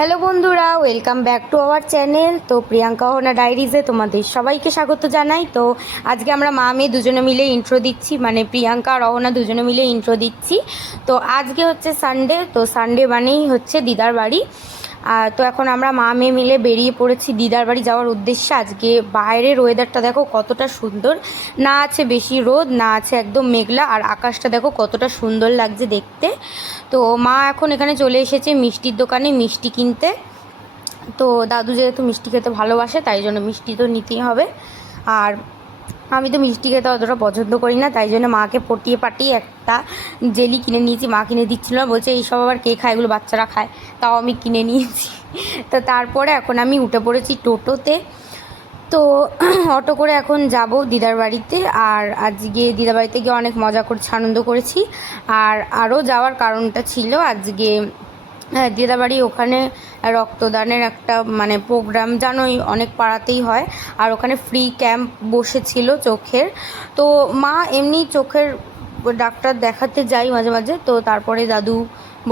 Hello বন্ধুরা, welcome back to our channel. তো প্রিয়াঙ্কা হোনা ডায়েরিজে তোমাদের সবাইকে স্বাগত জানাই। তো আজকে আমরা মা মেয়ে দুজনে মিলে ইন্ট্রো দিচ্ছি, মানে প্রিয়াঙ্কা আর অহনা দুজনে মিলে ইন্ট্রো দিচ্ছি। তো আজকে হচ্ছে সানডে, তো সানডে মানেই হচ্ছে দিদার বাড়ি। তো এখন আমরা মা মেয়ে মিলে বেরিয়ে পড়েছি দিদার বাড়ি যাওয়ার উদ্দেশ্যে। আজকে বাইরের ওয়েদারটা দেখো কতটা সুন্দর, না আছে বেশি রোদ, না আছে একদম মেঘলা, আর আকাশটা দেখো কতটা সুন্দর লাগছে দেখতে। তো মা এখন এখানে চলে এসেছে মিষ্টির দোকানে মিষ্টি কিনতে। তো দাদু যেহেতু মিষ্টি খেতে ভালোবাসে, তাই জন্য মিষ্টি তো নিতেই হবে। আর আমি তো মিষ্টি খেতে অতটা পছন্দ করি না, তাই জন্য মাকে পটিয়ে পাটিয়ে একটা জেলি কিনে নিয়েছি। মা কিনে দিচ্ছিল না, বলছে এইসব আবার কে খায়, এগুলো বাচ্চারা খায়, তাও আমি কিনে নিয়েছি। তো তারপরে এখন আমি উঠে পড়েছি টোটোতে। তো অটো করে এখন যাব দিদার বাড়িতে। আর আজকে দিদার বাড়িতে গিয়ে অনেক মজা করছি, আনন্দ করেছি। আর আরও যাওয়ার কারণটা ছিল আজকে দিদাবাড়ি ওখানে রক্তদানের একটা মানে প্রোগ্রাম, জানোই অনেক পাড়াতেই হয়। আর ওখানে ফ্রি ক্যাম্প বসেছিল চোখের। তো মা এমনি চোখের ডাক্তার দেখাতে যাই মাঝে মাঝে। তো তারপরে দাদু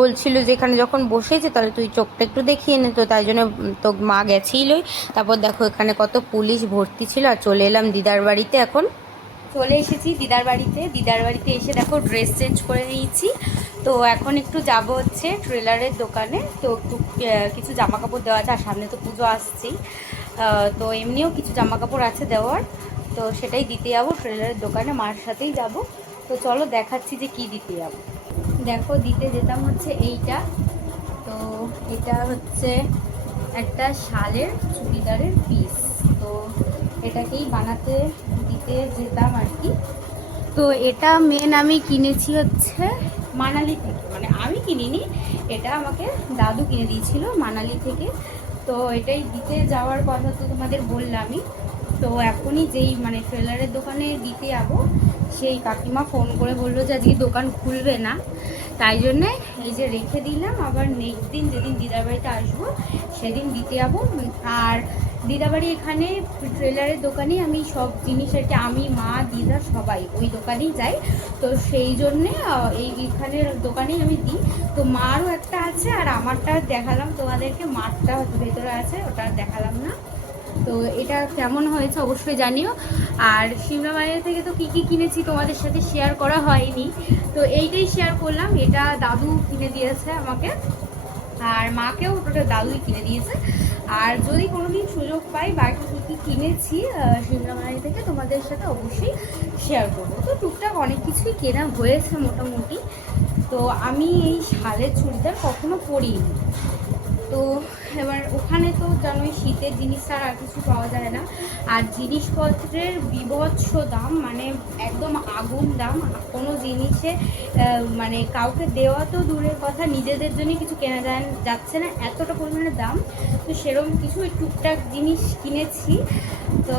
বলছিল যে এখানে যখন বসেছে তাহলে তুই চোখটা একটু দেখিয়ে নে। তো তাই জন্য তো মা গেছিলই। তারপর দেখো এখানে কত পুলিশ ভর্তি ছিল। আর চলে এলাম দিদার বাড়িতে। এখন চলে এসেছি দিদার বাড়িতে। দিদার বাড়িতে এসে দেখো ড্রেস চেঞ্জ করে নিয়েছি। তো এখন একটু যাব হচ্ছে ট্রেলারের দোকানে। তো একটু কিছু জামা কাপড় দেওয়া আছে, আর সামনে তো পুজো আসছেই। তো এমনিও কিছু জামা কাপড় আছে দেওয়ার, তো সেটাই দিতে যাবো ট্রেলারের দোকানে, মার সাথেই যাব। তো চলো দেখাচ্ছি যে কি দিতে যাবো। দেখো দিতে যেতাম হচ্ছে এইটা। তো এটা হচ্ছে একটা শালের চুড়িদারের পিস। তো এটাকেই বানাতে দিতে যেতাম আর কি। তো এটা মেন আমি কিনেছি হচ্ছে মানালি থেকে, মানে আমি কিনিনি, এটা আমাকে দাদু কিনে দিয়েছিল মানালি থেকে। তো এটাই দিতে যাওয়ার কথা তো তোমাদের বললামই। তো এখনই যেই মানে ট্রেলারের দোকানে দিতে যাবো, সেই কাকিমা ফোন করে বললো যে আজকে দোকান খুলবে না, তাই জন্যে এই যে রেখে দিলাম। আবার নেক্সট দিন যেদিন দিদার বাড়িতে আসবো সেদিন দিতে যাবো। আর দিদাবাড়ি এখানে ট্রেলারের দোকানেই আমি সব জিনিস আর কি, আমি মা দিদা সবাই ওই দোকানেই যাই। তো সেই জন্যে এইখানের দোকানেই আমি দিই। তো মারও একটা আছে, আর আমারটা দেখালাম তোমাদেরকে, মারটা ভেতরে আছে, ওটা দেখালাম না। তো এটা কেমন হয়েছে অবশ্যই জানিও। আর সিমলা বাজার থেকে তো কী কী কিনেছি তোমাদের সাথে শেয়ার করা হয়নি, তো এইটাই শেয়ার করলাম। এটা দাদু কিনে দিয়েছে আমাকে, আর মাকেও ওটা দাদুই কিনে দিয়েছে। আর যদি কোনোদিন সুযোগ পাই বাকি কী কী কিনেছি সিমলা বাজার থেকে তোমাদের সাথে অবশ্যই শেয়ার করবো। তো টুকটাক অনেক কিছুই কেনা হয়েছে মোটামুটি। তো আমি এই শালের চুড়িদার কখনো পরিনি। তো এবার ওখানে তো জানোই শীতের জিনিস আর কিছু পাওয়া যায় না। আর জিনিসপত্রের বীভৎস দাম, মানে একদম আগুন দাম। কোনো জিনিসে মানে কাউকে দেওয়া তো দূরের কথা, নিজেদের জন্য কিছু কেনা যাচ্ছে না, এতটা পরিমাণে দাম। তো সেরকম কিছু ওই টুকটাক জিনিস কিনেছি। তো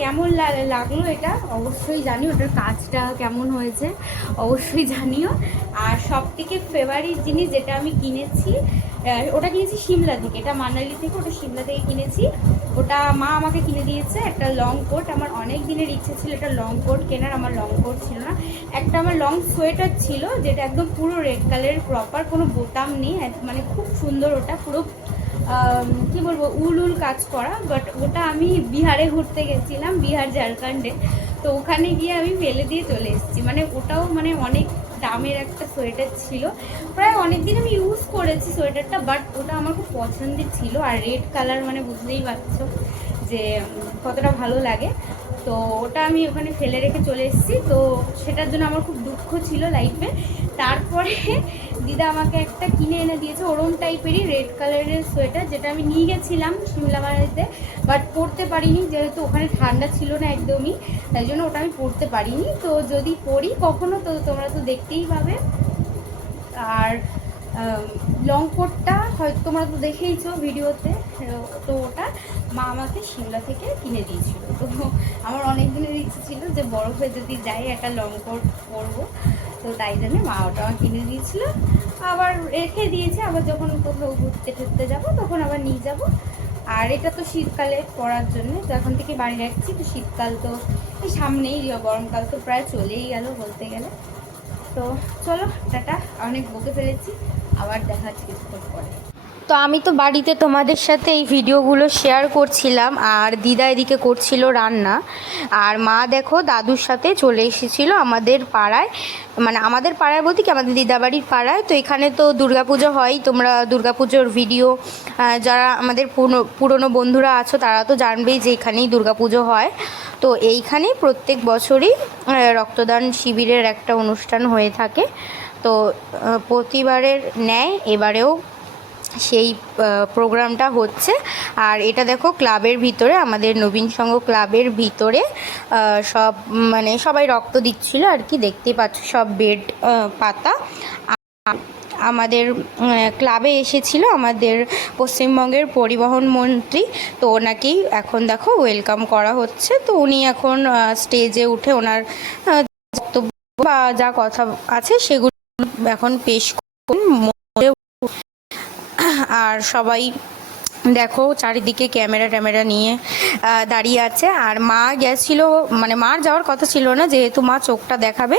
কেমন লাগলো এটা অবশ্যই জানিও, ওটার কাজটা কেমন হয়েছে অবশ্যই জানিও। আর সব থেকে ফেভারিট জিনিস যেটা আমি কিনেছি, ওটা কিনেছি সিমলা থেকে, এটা মানালি থেকে, ওটা সিমলা থেকে কিনেছি। ওটা মা আমাকে কিনে দিয়েছে একটা লং কোট। আমার অনেক দিনের ইচ্ছে ছিল একটা লং কোট কেনার, আমার লং কোট ছিল না। একটা আমার লং সোয়েটার ছিল যেটা একদম পুরো রেড কালারের, প্রপার কোনো বোতাম নেই, মানে খুব সুন্দর, ওটা পুরো কি বলবো উল উল কাজ করা। বাট ওটা আমি বিহারে ঘুরতে গেছিলাম, বিহার ঝাড়খণ্ডে। তো ওখানে গিয়ে আমি ফেলে দিয়ে চলে এসেছি। মানে ওটাও মানে অনেক দামের একটা সোয়েটার ছিল, প্রায় অনেক দিন আমি ইউজ করেছি সোয়েটারটা, বাট ওটা আমার খুব পছন্দের ছিল। আর রেড কালার মানে বুঝতেই পারছো যে কতটা ভালো লাগে। তো ওটা আমি ওখানে ফেলে রেখে চলে এসেছি। তো সেটার জন্য আমার খুব দুঃখ ছিল লাইফে। তারপরে দিদা আমাকে একটা কিনে এনে দিয়েছে ওরম টাইপেরই রেড কালারের সোয়েটার, যেটা আমি নিয়ে গেছিলাম সিমলা বাড়িতে, বাট পরতে পারিনি যেহেতু ওখানে ঠান্ডা ছিল না একদমই, তাই জন্য ওটা আমি পরতে পারিনি। তো যদি পরি কখনো তো তোমরা তো দেখতেই পাবে। আর লং কোটটা হয়তো তোমরা তো দেখেইছো ভিডিওতে। তো ওটা মা আমাকে সিমলা থেকে কিনে দিয়েছিল। তো আমার অনেক দিনের ইচ্ছে ছিল যে বরফে যদি যাই একটা লং কোট পরবো, তো তাই জন্য মা ওটা আমার কিনে দিয়েছিল। আবার রেখে দিয়েছে, আবার যখন কোথাও ঘুরতে টুরতে যাবো তখন আবার নিয়ে যাব। আর এটা তো শীতকালে পরার জন্য, তো এখন থেকে বাড়ি রাখছি। তো শীতকাল তো এই সামনেই, গরমকাল তো প্রায় চলেই গেল বলতে গেলে। তো চলো টাটা, অনেক বকে ফেলেছি, আবার দেখা হচ্ছে কিছুক্ষণ পরে। তো আমি তো বাড়িতে তোমাদের সাথে এই ভিডিওগুলো শেয়ার করছিলাম, আর দিদা এদিকে করছিল রান্না, আর মা দেখো দাদুর সাথে চলে এসেছিল আমাদের পাড়ায়, মানে আমাদের পাড়ায় বলতে কি আমাদের দিদাবাড়ির পাড়ায়। তো এখানে তো দুর্গাপুজো হয়, তোমরা দুর্গাপুজোর ভিডিও যারা আমাদের পুরনো বন্ধুরা আছো তারা তো জানবেই যে এখানেই দুর্গাপুজো হয়। তো এইখানেই প্রত্যেক বছরই রক্তদান শিবিরের একটা অনুষ্ঠান হয়ে থাকে। তো প্রতিবারের ন্যায় এবারেও সেই প্রোগ্রামটা হচ্ছে। আর এটা দেখো ক্লাবের ভিতরে, আমাদের নবীন সংঘ ক্লাবের ভিতরে সব মানে সবাই রক্ত দিচ্ছিল আর কি, দেখতেই পাচ্ছ সব বেড পাতা। আমাদের ক্লাবে এসেছিল আমাদের পশ্চিমবঙ্গের পরিবহন মন্ত্রী, তো ওনাকেই এখন দেখো ওয়েলকাম করা হচ্ছে। তো উনি এখন স্টেজে উঠে ওনার বক্তব্য বা যা কথা আছে সেগুলো এখন পেশ করুন। আর সবাই দেখো চারিদিকে ক্যামেরা নিয়ে দাঁড়িয়ে আছে। আর মা গেছিল, মানে মার যাওয়ার কথা ছিল না, যেহেতু মা চোখটা দেখাবে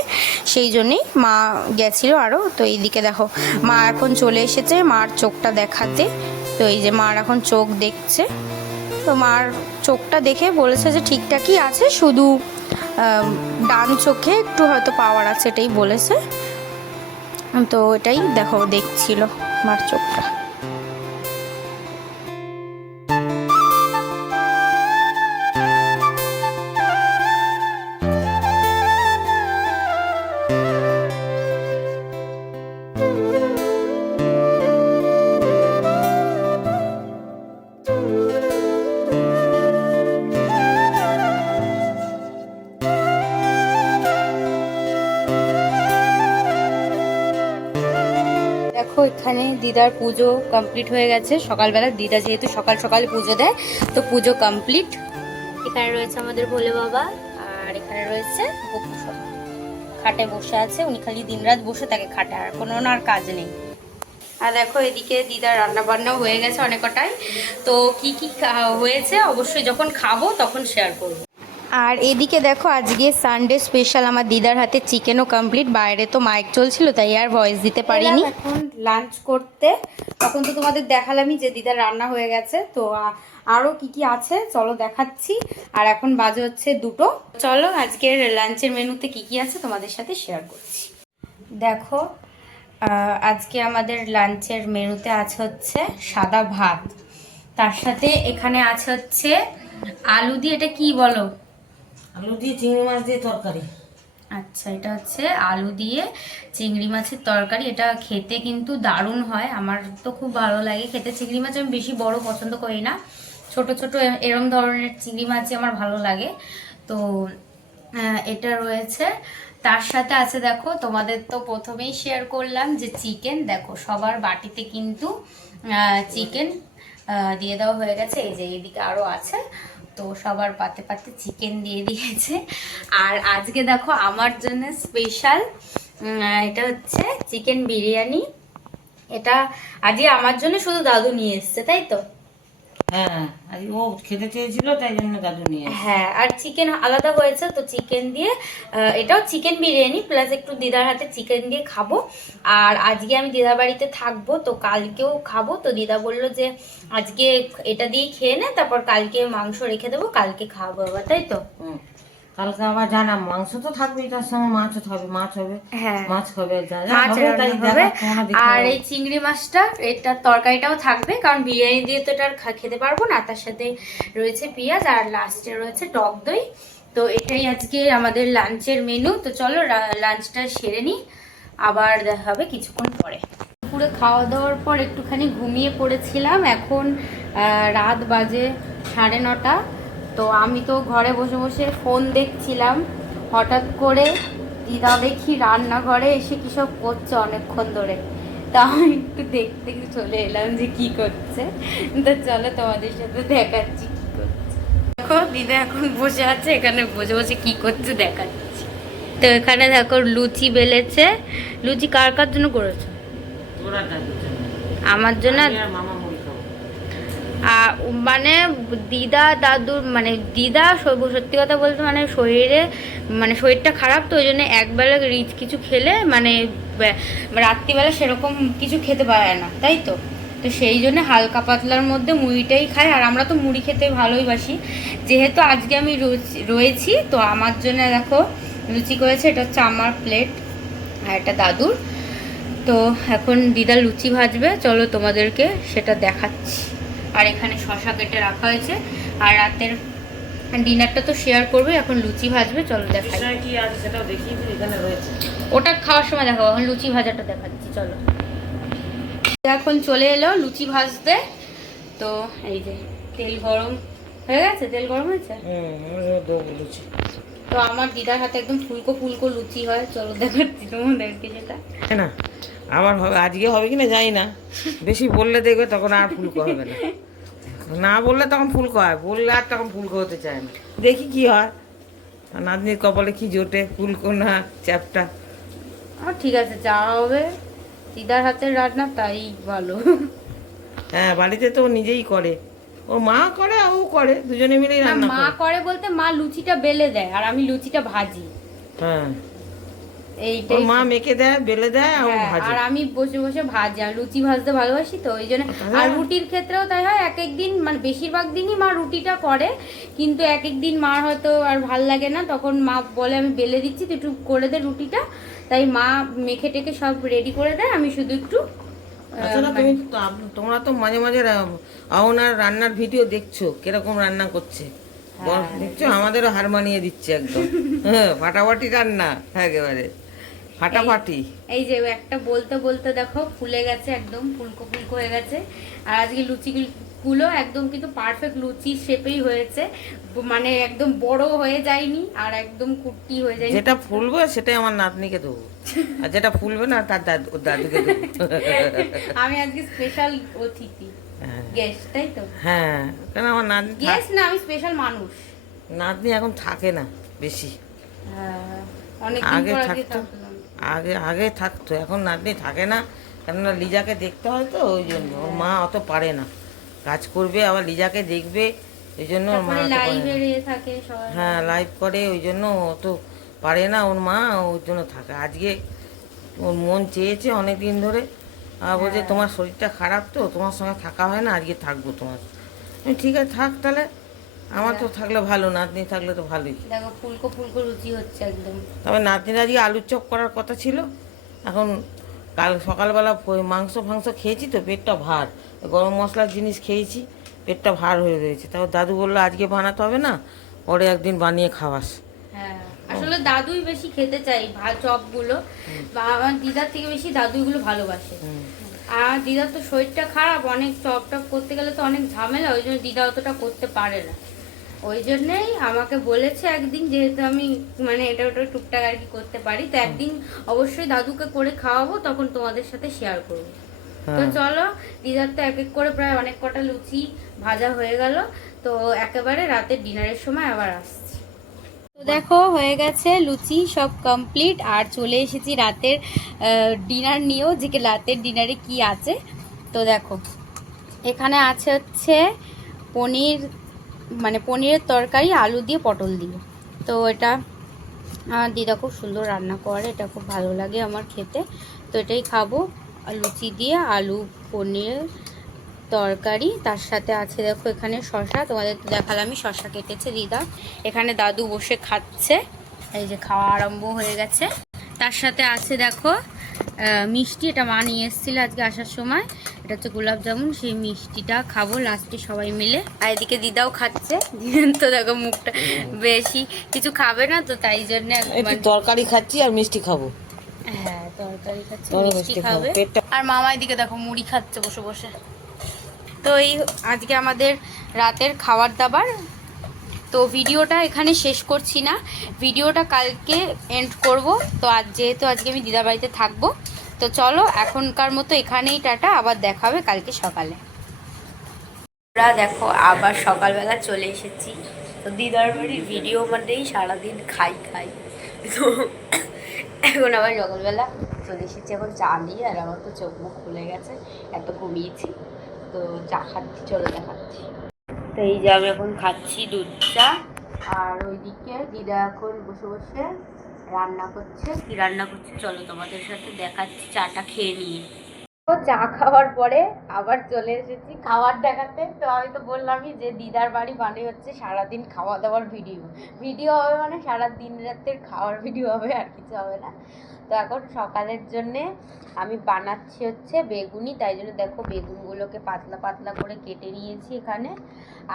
সেই জন্যেই মা গেছিল আরও। তো এইদিকে দেখো মা এখন চলে এসেছে মার চোখটা দেখাতে। তো এই যে মার এখন চোখ দেখছে। তো মার চোখটা দেখে বলেছে যে ঠিকঠাকই আছে, শুধু ডান চোখে একটু হয়তো পাওয়ার আছে, এটাই বলেছে। তো এটাই দেখো দেখছিল মার চোখটা। দেখো এখানে দিদার পুজো কমপ্লিট হয়ে গেছে সকালবেলা। দিদা যেহেতু সকাল সকাল পুজো দেয়, তো পুজো কমপ্লিট। এখানে রয়েছে আমাদের ভোলে বাবা, আর এখানে রয়েছে গপু সোনা খাটে বসে আছে। উনি খালি দিনরাত বসে থাকে খাটে, আর কোনো ওনার কাজ নেই। আর দেখো এদিকে দিদার রান্না বান্নাও হয়ে গেছে অনেকটাই। তো কি কি হয়েছে অবশ্যই যখন খাবো তখন শেয়ার করবো। আর এদিকে দেখো আজকে সানডে স্পেশাল আমার দিদার হাতে চিকেনও কমপ্লিট। বাইরে তো মাইক চলছিল তাই আর ভয়েস দিতে পারিনি। এখন লাঞ্চ করতে, তখন তো তোমাদের দেখালামই যে দিদার রান্না হয়ে গেছে। তো আরও কি কি আছে চলো দেখাচ্ছি। আর এখন বাজে হচ্ছে 2টো। চলো আজকের লাঞ্চের মেনুতে কি কি আছে তোমাদের সাথে শেয়ার করছি। দেখো আজকে আমাদের লাঞ্চের মেনুতে আছে হচ্ছে সাদা ভাত, তার সাথে এখানে আছে হচ্ছে আলু দিয়ে, এটা কি বলো? আলু দিয়ে চিংড়ি মাছ দিয়ে তরকারি। আচ্ছা, এটা হচ্ছে আলু দিয়ে চিংড়ি মাছের তরকারি। এটা খেতে কিন্তু দারুণ হয়, আমার তো খুব ভালো লাগে খেতে। চিংড়ি মাছ আমি বেশি বড় পছন্দ করি না, ছোট ছোট এরম ধরনের চিংড়ি মাছই আমার ভালো লাগে। তো এটা রয়েছে। তার সাথে আছে দেখো, তোমাদের তো প্রথমেই শেয়ার করলাম যে চিকেন, দেখো সবার বাটিতে কিন্তু চিকেন দিয়ে দেওয়া হয়ে গেছে। এই যে এইদিকে আরও আছে, তো সবার পাতে পাতে চিকেন দিয়ে দিয়েছে। আর আজকে দেখো আমার জন্য স্পেশাল এটা হচ্ছে চিকেন বিরিয়ানি। এটা আজকে আমার জন্য শুধু দাদু নিয়ে এসছে, তাই তো? হ্যাঁ, আজ ও খেতে চেয়েছিল তাই জন্য দাদু নিয়ে এসেছে। হ্যাঁ, আর চিকেন আলাদা হয়েছে, তো চিকেন দিয়ে এটাও চিকেন বিরিয়ানি প্লাস একটু দিদার হাতে চিকেন দিয়ে খাবো। আর আজকে আমি দিদার বাড়িতে থাকবো, তো কালকেও খাবো। তো দিদা বললো যে আজকে এটা দিয়েই খেয়ে নে, তারপর কালকে মাংস রেখে দেবো, কালকে খাবো আবার, তাই তো? কালকে আবার জানা মাংস তো থাকবেই, তার সঙ্গে মাছও থাকবে, মাছ হবে। হ্যাঁ, মাছ হবে, মাছ রান্না হবে। আর এই চিংড়ি মাছটা, এটা তরকারিটাও থাকবে, কারণ বিরিয়ানি দিয়ে তো এটা খেতে পারবো না। তার সাথে রয়েছে পেঁয়াজ, আর লাস্টে রয়েছে টক দই। তো এটাই আজকে আমাদের লাঞ্চের মেনু। তো চলো লাঞ্চটা সেরে নিই, আবার দেখা হবে কিছুক্ষণ পরে। দুপুরে খাওয়া দাওয়ার পর একটুখানি ঘুমিয়ে পড়েছিলাম। এখন রাত বাজে 9:30। তো আমি তো ঘরে বসে বসে ফোন দেখছিলাম, হঠাৎ করে দিদা দেখি রান্নাঘরে এসে কী সব করছে অনেকক্ষণ ধরে। তা আমি একটু দেখতে চলে এলাম যে কি করছে। তো চলো তোমাদের সাথে দেখাচ্ছি কি করছে। দেখো দিদা এখন বসে আছে এখানে, বসে বসে কি করছে দেখাচ্ছি। তো এখানে দেখো লুচি বেলেছে। লুচি কার কার জন্য করেছো? আমার জন্য। মানে দিদা দাদুর, মানে দিদা সত্যি কথা বলতে মানে শরীরটা খারাপ, তো ওই জন্য একবেলা রিচ কিছু খেলে মানে রাত্রিবেলা সেরকম কিছু খেতে পারে না, তাই তো? তো সেই জন্য হালকা পাতলার মধ্যে মুড়িটাই খাই। আর আমরা তো মুড়ি খেতে ভালোই বাসি। যেহেতু আজকে আমি রয়েছি, তো আমার জন্য দেখো লুচি করেছে। এটা হচ্ছে আমার প্লেট আর এটা দাদুর। তো এখন দিদা লুচি ভাজবে, চলো তোমাদেরকে সেটা দেখাচ্ছি। আর এখানে শশা কেটে রাখা হয়েছে। আর রাতের ডিনারটা তো শেয়ার করবে, এখন লুচি ভাজবে, চলো দেখাই। কি আছে সেটাও দেখিয়ে দিই, এখানে রয়েছে। ওটা খাওয়ার সময় দেখাবো, এখন লুচি ভাজাটা দেখাচ্ছি চলো। এখন চলে এলো লুচি ভাজতে। তো এই যে তেল গরম হয়ে গেছে, তেল গরম হয়েছে। লুচি তো আমার দিদার হাতে একদম ফুলকো ফুলকো লুচি হয়, চলো দেখাচ্ছি তোমাদেরকে সেটা। না আমার হবে, আজকে হবে কিনা জানি না। বেশি বললে দেখবে তখন আর ফুলকো হবে না, না বললে তখন ফুলকো হয়, বললে আর তখন ফুলকো হতে চায় না। দেখি কি হয়, নাতনির কপালে কি জোটে, ফুলকো না চ্যাপটা। ঠিক আছে, যা হবে দিদার হাতের রান্না তাই ভালো। হ্যাঁ, বাড়িতে তো ও নিজেই করে, ওর মা করে আর ও করে, দুজনে মিলেই না, রান্না মা করে। করে বলতে মা লুচিটা বেলে দেয় আর আমি লুচিটা ভাজি। হ্যাঁ, এইটাই। ওর মা মেখে দেয়, বেলে দেয় আর ও হ্যাঁ, ভাজে। আর আমি বসে বসে ভাজি। আর লুচি ভাজতে ভালোবাসি, তো ওই জন্য। আর রুটির ক্ষেত্রেও তাই হয়, এক এক দিন মানে বেশিরভাগ দিনই মা রুটিটা করে, কিন্তু এক এক দিন মার হয়তো আর ভাল লাগে না, তখন মা বলে আমি বেলে দিচ্ছি, তো একটু করে দে রুটিটা। তাই মা মেখে টেখে সব রেডি করে দেয়, আমি শুধু একটু আচ্ছা, তোমরা তো মাঝে মাঝে আওনার রান্নার ভিডিও দেখছো, কিরকম রান্না করছে দেখছো, আমাদেরও হার মানিয়ে দিচ্ছে একদম। হ্যাঁ, ফাটাফাটি রান্না একেবারে ফাটাফাটি। এই যে একটা বলতে বলতে দেখো ফুলে গেছে, একদম ফুলকো ফুলকো হয়ে গেছে। আর আজকে লুচিগুলো একদম কিন্তু পারফেক্ট লুচি শেপেই হয়েছে, মানে একদম বড় হয়ে যায়নি আর একদম কুট্টি হয়ে যায়নি। যেটা ফুলবে সেটাই আমার নাতনিকে দেবো, আর যেটা ফুলবে না তার দাদুকে দেবো। আমি আজকে স্পেশাল অতিথি, গেস্ট, তাই তো? হ্যাঁ, কেন আমার নাতনি গেস্ট না, আমি স্পেশাল মানুষ। নাতনি এখন থাকে না বেশি, অনেকদিন আগে পর আজকে থাকতো, থাকলাম। আগে থাকতো, এখন নাতনি থাকে না, কেননা লিজাকে দেখতে হয় তো, ওই জন্য ওর মা অত পারে না, কাজ করবে আবার লিজাকে দেখবে, ওই জন্য ওর মা তারপরে অত পারে লাইভে না। রয়ে থাকে সবাই। হ্যাঁ, লাইভ করে, ওই জন্য অত পারে না ওর মা, ওর জন্য থাকে। আজকে ওর মন চেয়েছে অনেক দিন ধরে, আর বলছে তোমার শরীরটা খারাপ তো, তোমার সঙ্গে থাকা হয় না, আজকে থাকবো তোমার। ঠিক আছে, থাক তাহলে, আমার তো থাকলে ভালো, নাতনি থাকলে তো ভালোই। দেখো ফুলকো ফুলকো লুচি হচ্ছে একদম। তবে নাতনির আজকে আলুর চপ করার কথা ছিল, এখন কাল সকালবেলা মাংস ফাংস খেয়েছি তো পেটটা ভার, গরম মশলার জিনিস খেয়েছি, পেটটা ভার হয়ে রয়েছে। তারপর দাদু বললো আজকে বানাতে হবে না, পরে একদিন বানিয়ে খাওয়াস। হ্যাঁ, আসলে দাদুই বেশি খেতে চাই চপগুলো, বা আমার দিদার থেকে বেশি দাদুইগুলো ভালোবাসে। আর দিদার তো শরীরটা খারাপ, অনেক চপ টপ করতে গেলে তো অনেক ঝামেলা, ওই জন্য দিদা অতটা করতে পারে না। ওই জন্যই আমাকে বলেছে একদিন, যেহেতু আমি মানে এটা ওটা টুকটাক আর কি করতে পারি, তো একদিন অবশ্যই দাদুকে করে খাওয়াবো, তখন তোমাদের সাথে শেয়ার করবো। তো চলো, দিদার তো এক এক করে প্রায় অনেক কটা লুচি ভাজা হয়ে গেল, তো একেবারে রাতের ডিনারের সময় আবার আসছি। তো দেখো হয়ে গেছে লুচি সব কমপ্লিট, আর চলে এসেছি রাতের ডিনার নিয়েও, যে রাতের ডিনারে কি আছে। তো দেখো এখানে আছে হচ্ছে পনির, মানে পনিরের তরকারি আলু দিয়ে পটল দিয়ে। তো এটা আমার দিদা খুব সুন্দর রান্না করে, এটা খুব ভালো লাগে আমার খেতে, তো এটাই খাবো। আর লুচি দিয়ে আলু পনিরের তরকারি, তার সাথে আছে দেখো এখানে শশা, তোমাদের তো দেখালামই, শশা কেটেছে দিদা। এখানে দাদু বসে খাচ্ছে, এই যে খাওয়া আরম্ভ হয়ে গেছে। তার সাথে আছে দেখো মিষ্টি, এটা মা নিয়ে এসেছিলো আজকে আসার সময়, এটা হচ্ছে গোলাপ জামুন, সেই মিষ্টিটা খাবো লাস্টে সবাই মিলে। আর এদিকে দিদাও খাচ্ছে, তো দেখো মুখটা বেশি কিছু খাবে না, তো তাই জন্য তরকারি খাচ্ছি আর মিষ্টি খাবো। হ্যাঁ, তরকারি খাচ্ছে, মিষ্টি মিষ্টি খাবো, খাবে। আর মামা এদিকে দেখো মুড়ি খাচ্ছে বসে বসে। তো এই আজকে আমাদের রাতের খাবার দাবার। তো ভিডিওটা এখানে শেষ করছি না, ভিডিওটা কালকে এন্ড করব। তো আজ যেহেতু আজকে আমি দিদার বাড়িতে থাকবো, তো চলো এখনকার মতো এখানেই টাটা, আবার দেখা হবে কালকে সকালে। আমরা দেখো আবার সকালবেলা চলে এসেছি, তো দিদার বাড়ির ভিডিও মানেই সারাদিন খাই খাই, তো এখন আবার সকালবেলা চলে এসেছি, এখন চা দিয়ে। আর আমার তো চোখ মুখ খুলে গেছে, এত ঘুমিয়েছি, তো চা খাচ্ছি, চলো দেখাচ্ছি। তো এই যে আমি এখন খাচ্ছি দুধ চা, আর ওইদিকে দিদা এখন বসে বসে রান্না করছে। কি রান্না করছে চলো তোমাদের সাথে দেখাচ্ছি, চাটা খেয়ে নিয়ে। তো চা খাওয়ার পরে আবার চলে এসেছি খাবার দেখাতে। তো আমি তো বললামই যে দিদার বাড়ি মানে হচ্ছে সারাদিন খাওয়া দাওয়ার ভিডিও ভিডিও হবে, মানে সারা দিন রাতের খাওয়ার ভিডিও হবে, আর কিছু হবে না। তো এখন সকালের জন্যে আমি বানাচ্ছি হচ্ছে বেগুনি, তাই জন্য দেখো বেগুনগুলোকে পাতলা পাতলা করে কেটে নিয়েছি এখানে,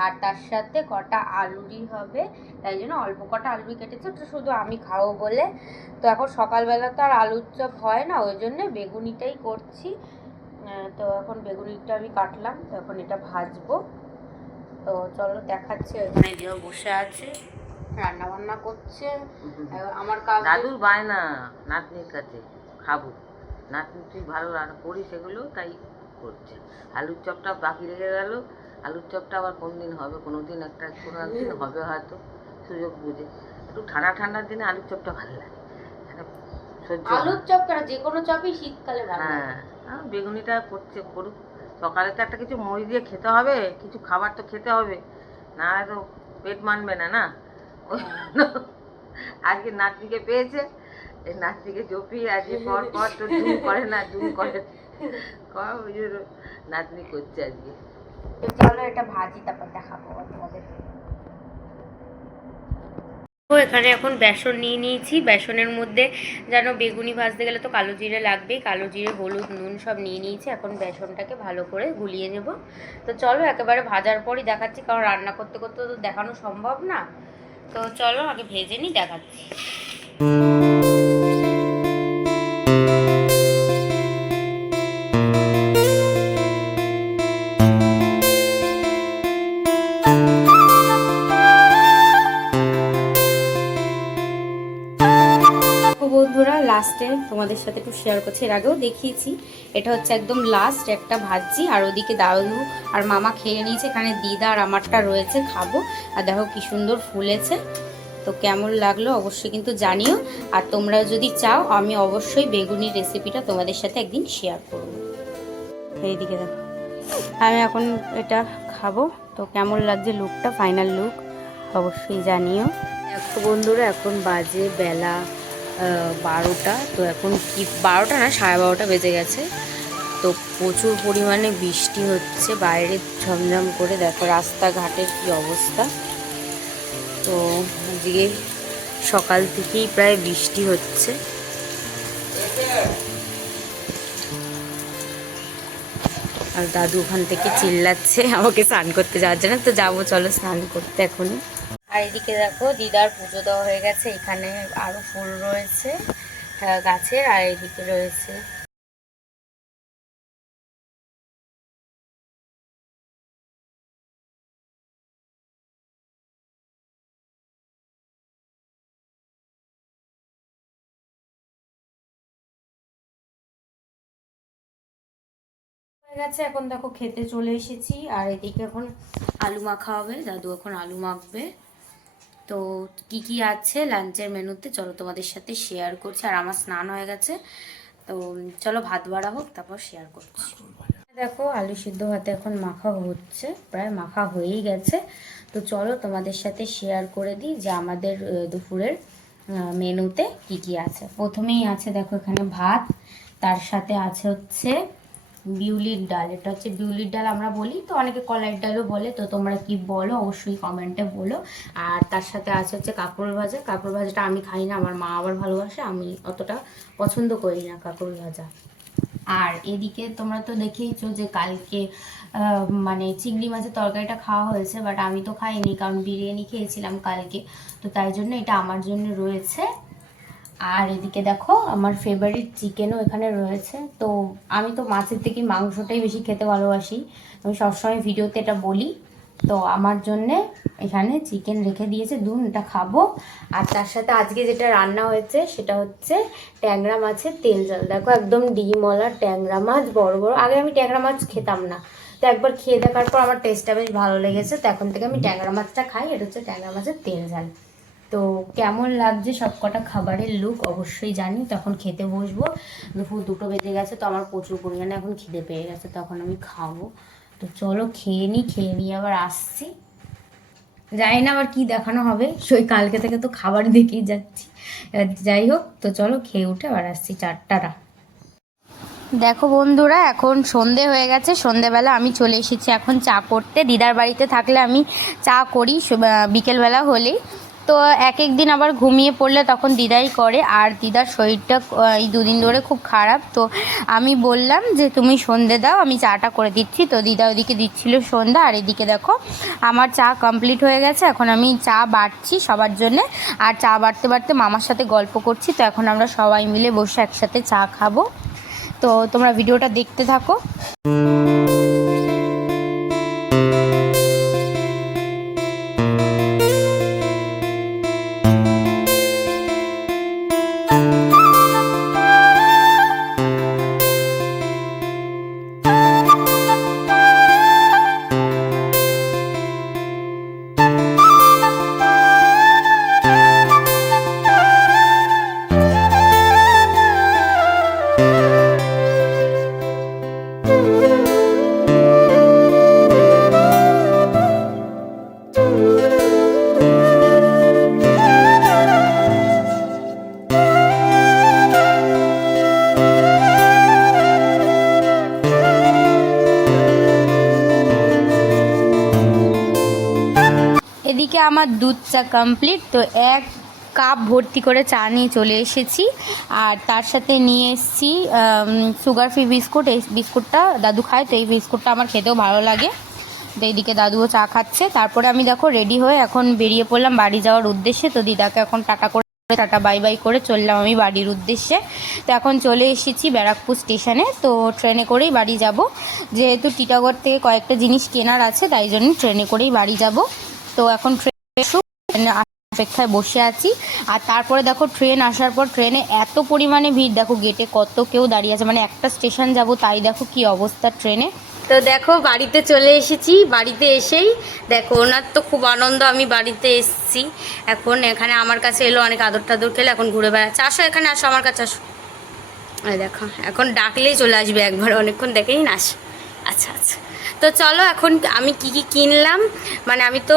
আর তার সাথে কটা আলুরি হবে, তাই জন্য অল্প কটা আলুরি কেটেছি, তো শুধু আমি খাবো বলে। তো এখন সকালবেলা তো আর আলুর চপ হয় না, ওই জন্যে বেগুনিটাই করছি। তো এখন বেগুনিটা আমি কাটলাম, তো এখন এটা ভাজবো। তো চলো দেখাচ্ছি, ওখানে দিও বসে আছে রান্না বান্না করছে। আমার কাজ দাদুর বায়না নাতনির কাছে খাবো, নাতনি তুই ভালো রান্না করিস সেগুলো, তাই করছে। আলুর চপটা বাকি রেখে গেল, আলুর চপটা আবার কোন দিন হবে, কোনো দিন কোনো একদিন হবে হয়তো, সুযোগ বুঝে। একটু ঠান্ডা ঠান্ডার দিনে আলুর চপটা ভালো লাগে, সহ্য হয়। আলুর চপ কেন, যে কোনো চপই শীতকালে ভালো লাগে। হ্যাঁ, বেগুনিটা করুক। সকালে তো একটা কিছু মুড়ি দিয়ে খেতে হবে, কিছু খাবার তো খেতে হবে, না তো পেট মানবে না না। ওই জন্য আজকে নাতনিকে পেয়েছে, এই নাতনিকে জপিয়ে আজকে পর পর তো দুম করে না, দুম করে ওই জন্য নাতনি করছে আজকে। তো চলো এটা ভাজি, তারপর দেখাবো তোমাদের। তো এখানে এখন বেসন নিয়ে নিয়েছি, বেসনের মধ্যে যেন বেগুনি ভাজতে গেলে তো কালো জিরে লাগবেই, কালো জিরে হলুদ নুন সব নিয়ে নিয়েছি। এখন বেসনটাকে ভালো করে গুলিয়ে নেব। তো চলো একেবারে ভাজার পরই দেখাচ্ছি, কারণ রান্না করতে করতে তো দেখানো সম্ভব না। তো চলো আগে ভেজে নিই, দেখাচ্ছি। বন্ধুরা লাস্টে তোমাদের সাথে একটু শেয়ার করছি, এর আগেও দেখিয়েছি, এটা হচ্ছে একদম লাস্ট একটা ভাজি। আর ওদিকে দাদু আর মামা খেয়ে নিয়েছে, এখানে দিদা আর আমারটা রয়েছে, খাবো। আর দেখো কি সুন্দর ফুলেছে। তো কেমন লাগলো অবশ্যই কিন্তু জানিও। আর তোমরা যদি চাও আমি অবশ্যই বেগুনির রেসিপিটা তোমাদের সাথে একদিন শেয়ার করবো। এইদিকে দেখো আমি এখন এটা খাবো, তো কেমন লাগছে লুকটা, ফাইনাল লুক অবশ্যই জানিও। দেখো বন্ধুরা এখন বাজে বেলা 12টা। তো এখন কি 12টা না 12:30 বেজে গেছে। তো প্রচুর পরিমাণে বৃষ্টি হচ্ছে, বাইরে ঝমঝম করে দেখো রাস্তাঘাটের কি অবস্থা। তো আজকে সকাল থেকেই প্রায় বৃষ্টি হচ্ছে। আর দাদু ওখান থেকে চিল্লাচ্ছে আমাকে স্নান করতে যাওয়ার জন্য, তো যাবো চলো স্নান করতে এখনই। আর এদিকে দেখো দিদার পুজো দেওয়া হয়ে গেছে, এখানে আরো ফুল রয়েছে গাছের, আর এদিকে রয়েছে হয়ে গেছে। এখন দেখো খেতে চলে এসেছি, আর এদিকে এখন আলু মাখা হবে, দাদু এখন আলু মাখবে। তো কি কি আছে লাঞ্চের মেনুতে চলো তোমাদের সাথে শেয়ার করছি। আর আমার স্নান হয়ে গেছে, তো চলো ভাত বাড়া হোক তারপর শেয়ার করছি। দেখো আলু সিদ্ধ ভাতে এখন মাখা হচ্ছে, প্রায় মাখা হয়েই গেছে। তো চলো তোমাদের সাথে শেয়ার করে দিই যে আমাদের দুপুরের মেনুতে কি কি আছে। প্রথমেই আছে দেখো এখানে ভাত, তার সাথে আছে হচ্ছে বিউলির ডাল। এটা হচ্ছে বিউলির ডাল আমরা বলি, তো অনেকে কলাইয়ের ডালও বলে, তো তোমরা কি বলো অবশ্যই কমেন্টে বলো। আর তার সাথে আছে হচ্ছে কাঁকরোল ভাজা। কাঁকরোল ভাজাটা আমি খাই না, আমার মা আবার ভালোবাসে, আমি অতটা পছন্দ করি না কাঁকরোল ভাজা। আর এদিকে তোমরা তো দেখেইছো যে কালকে মানে চিংড়ি মাছের তরকারিটা খাওয়া হয়েছে, বাট আমি তো খাইনি কারণ বিরিয়ানি খেয়েছিলাম কালকে, তো তাই জন্য এটা আমার জন্য রয়েছে। আর এদিকে দেখো আমার ফেভারিট চিকেনও এখানে রয়েছে। তো আমি তো মাছের থেকে মাংসটাই বেশি খেতে ভালোবাসি, আমি সবসময় ভিডিওতে এটা বলি। তো আমার জন্যে এখানে চিকেন রেখে দিয়েছে, দুন এটা খাবো। আর তার সাথে আজকে যেটা রান্না হয়েছে সেটা হচ্ছে ট্যাংরা মাছের তেল ঝাল। দেখো একদম ডিমওয়ালা ট্যাংরা মাছ, বড় বড়। আগে আমি ট্যাংরা মাছ খেতাম না, তো একবার খেয়ে দেখার পর আমার টেস্টটা বেশ ভালো লেগেছে, তো এখন থেকে আমি ট্যাংরা মাছটা খাই। এটা হচ্ছে ট্যাংরা মাছের তেল ঝাল। তো কেমন লাগছে সবকটা খাবারের লুক অবশ্যই জানি। তখন খেতে বসবো, দুপুর 2টো বেজে গেছে, তো আমার প্রচুর পরিমাণে এখন খিদে পেয়ে গেছে, তখন আমি খাবো। তো চলো খেয়ে নিই, খেয়ে নিয়ে আবার আসছি। জানি না আবার কি দেখানো হবে, সেই কালকে থেকে তো খাবার দেখেই যাচ্ছি। যাই হোক, তো চলো খেয়ে উঠে আবার আসছি 4টা। দেখো বন্ধুরা, এখন সন্ধে হয়ে গেছে। সন্ধেবেলা আমি চলে এসেছি এখন চা করতে। দিদার বাড়িতে থাকলে আমি চা করি বিকেলবেলা হলেই। তো এক এক দিন আবার ঘুমিয়ে পড়লে তখন দিদাই করে। আর দিদার শরীরটা এই দুদিন ধরে খুব খারাপ। তো আমি বললাম যে তুমি সন্ধে দাও, আমি চাটা করে দিচ্ছি। তো দিদা ওদিকে দিচ্ছিল সন্ধ্যা, আর এদিকে দেখো আমার চা কমপ্লিট হয়ে গেছে। এখন আমি চা বাটছি সবার জন্যে, আর চা বাটতে বাটতে মামার সাথে গল্প করছি। তো এখন আমরা সবাই মিলে বসে একসাথে চা খাবো। তো তোমরা ভিডিওটা দেখতে থাকো। এদিকে আমার দুধ চা কমপ্লিট। তো এক কাপ ভর্তি করে চা নিয়ে চলে এসেছি, আর তার সাথে নিয়ে এসেছি সুগার ফ্রি বিস্কুট। এই বিস্কুটটা দাদু খায়, তো এই বিস্কুটটা আমার খেতেও ভালো লাগে। তো এইদিকে দাদুও চা খাচ্ছে। তারপরে আমি দেখো রেডি হয়ে এখন বেরিয়ে পড়লাম বাড়ি যাওয়ার উদ্দেশ্যে। তো দিদাকে এখন টাটা করে টাটা বাই বাই করে চললাম আমি বাড়ির উদ্দেশ্যে। তো এখন চলে এসেছি ব্যারাকপুর স্টেশনে। তো ট্রেনে করেই বাড়ি যাব, যেহেতু টিটাগড় থেকে কয়েকটা জিনিস কেনার আছে, তাই জন্য ট্রেনে করেই বাড়ি যাব। তো এখন ট্রেন অপেক্ষায় বসে আছি। আর তারপরে দেখো ট্রেন আসার পর ট্রেনে এত পরিমাণে ভিড়, দেখো গেটে কত কেউ দাঁড়িয়ে আছে, মানে একটা স্টেশন যাব তাই দেখো কি অবস্থা ট্রেনে। তো দেখো বাড়িতে চলে এসেছি। বাড়িতে এসেই দেখো ওনার তো খুব আনন্দ, আমি বাড়িতে এসেছি। এখন এখানে আমার কাছে এলো, অনেক আদর টাদর খেলে এখন ঘুরে বেড়াচ্ছে। আসো এখানে আসো, আমার কাছে আসো। দেখো এখন ডাকলেই চলে আসবে একবার, অনেকক্ষণ দেখেই না আসো। আচ্ছা আচ্ছা, তো চলো এখন আমি কি কি কিনলাম। মানে আমি তো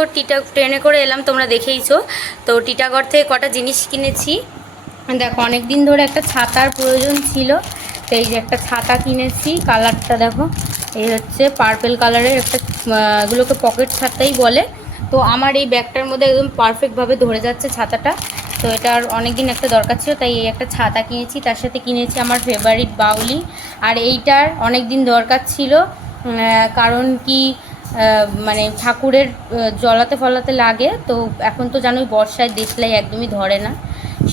ট্রেনে করে এলাম, তোমরা দেখেইছো। তো টিটাগড় থেকে কটা জিনিস কিনেছি। দেখো অনেক দিন ধরে একটা ছাতার প্রয়োজন ছিল, তো এই যে একটা ছাতা কিনেছি। কালারটা দেখো, এই হচ্ছে পার্পেল কালারের একটা, এগুলোকে পকেট ছাতাই বলে। তো আমার এই ব্যাগটার মধ্যে একদম পারফেক্টভাবে ধরে যাচ্ছে ছাতাটা। তো এটার অনেক দিন একটা দরকার ছিল, তাই এই একটা ছাতা কিনেছি। তার সাথে কিনেছি আমার ফেভারিট বাউলি। আর এইটার অনেক দিন দরকার ছিল, কারণ কি মানে ঠাকুরের জলাতে ফলাতে লাগে। তো এখন তো জানোই বর্ষায় দেশলাই একদমই ধরে না,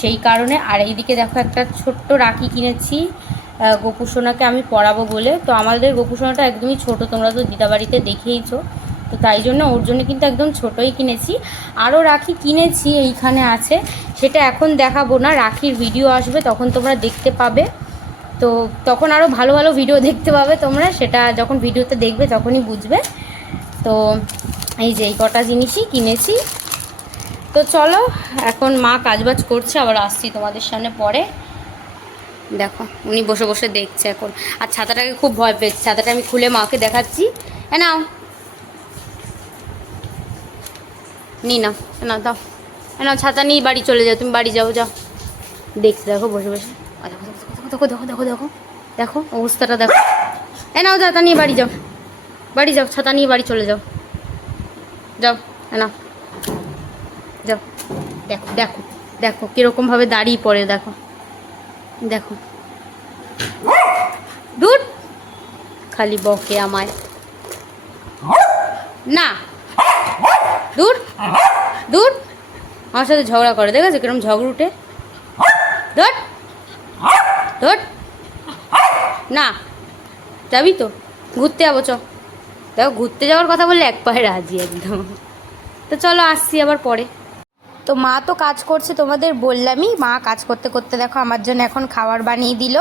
সেই কারণে। আর এইদিকে দেখো একটা ছোট্ট রাখি কিনেছি গোপুসোনাকে আমি পরাবো বলে। তো আমাদের গোপুসোনাটা একদমই ছোট, তোমরা তো দিদাবাড়িতে দেখেইছো। তো তাই জন্য ওর জন্য কিন্তু একদম ছোটোই কিনেছি। আরও রাখি কিনেছি, এইখানে আছে, সেটা এখন দেখাবো না, রাখির ভিডিও আসবে তখন তোমরা দেখতে পাবে। তো তখন আরও ভালো ভালো ভিডিও দেখতে পাবে তোমরা, সেটা যখন ভিডিওতে দেখবে তখনই বুঝবে। তো এই যে এই কটা জিনিসই কিনেছি। তো চলো এখন মা কাজবাজ করছে, আবার আসছি তোমাদের সামনে পরে। দেখো উনি বসে বসে দেখছে এখন। আর ছাতাটাকে খুব ভয় পেয়েছে, ছাতাটা আমি খুলে মাকে দেখাচ্ছি। নাও নাও না দাও, নাও ছাতা নিয়ে বাড়ি চলে যাও, তুমি বাড়ি যাও, যাও। দেখছি দেখো বসে বসে, দেখো দেখো দেখো দেখো দেখো দেখো অবস্থাটা দেখো। নাও ছাতা নিয়ে বাড়ি যাও, বাড়ি যাও, ছাতা নিয়ে বাড়ি চলে যাও, যাও নাও যাও। দেখো দেখো দেখো কীরকমভাবে দাঁড়িয়ে পড়ে, দেখো দেখো। দূর খালি বকে আমায়, না দূর দূর, আমার সাথে ঝগড়া করে, দেখেছো কিরকম ঝগড়া উঠে। ধর ধর, না যাবি তো ঘুরতে যাবো, চ। দেখো ঘুরতে যাওয়ার কথা বললে এক পায়ে রাজি একদম। তো চলো আসছি আবার পরে। তো মা তো কাজ করছে, তোমাদের বললামই, মা কাজ করতে করতে দেখো আমার জন্য এখন খাবার বানিয়ে দিল।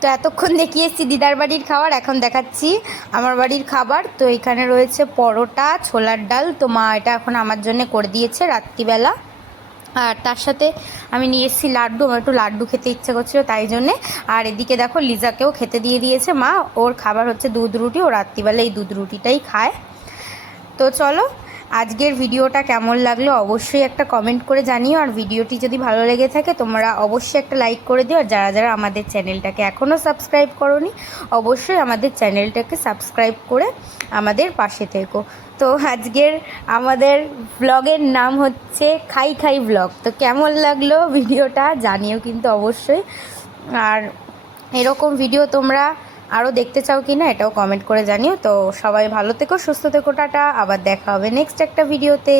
তো এতক্ষণ দেখিয়ে এসেছি দিদার বাড়ির খাবার, এখন দেখাচ্ছি আমার বাড়ির খাবার। তো এখানে রয়েছে পরোটা, ছোলার ডাল। তো মা এটা এখন আমার জন্য করে দিয়েছে রাত্রিবেলা। আর তার সাথে আমি নিয়ে এসেছি লাড্ডু, আমার একটু লাড্ডু খেতে ইচ্ছে করছিলো তাই জন্যে। আর এদিকে দেখো লিজাকেও খেতে দিয়ে দিয়েছে মা, ওর খাবার হচ্ছে দুধ রুটি, ও রাত্রিবেলা এই দুধ রুটিটাই খায়। তো চলো আজকের ভিডিওটা কেমন লাগলো অবশ্যই একটা কমেন্ট করে জানিও, আর ভিডিওটি যদি ভালো লেগে থাকে তোমরা অবশ্যই একটা লাইক করে দিও। আর যারা যারা আমাদের চ্যানেলটাকে এখনও সাবস্ক্রাইব করোনি অবশ্যই আমাদের চ্যানেলটাকে সাবস্ক্রাইব করে আমাদের পাশে থেকো। তো আজকের আমাদের ব্লগের নাম হচ্ছে খাই খাই ব্লগ। তো কেমন লাগলো ভিডিওটা জানিও কিন্তু অবশ্যই। আর এরকম ভিডিও তোমরা আরও দেখতে চাও কি না এটাও কমেন্ট করে জানিও। তো সবাই ভালো থেকো, সুস্থ থেকো, টাটা। আবার দেখা হবে নেক্সট একটা ভিডিওতে।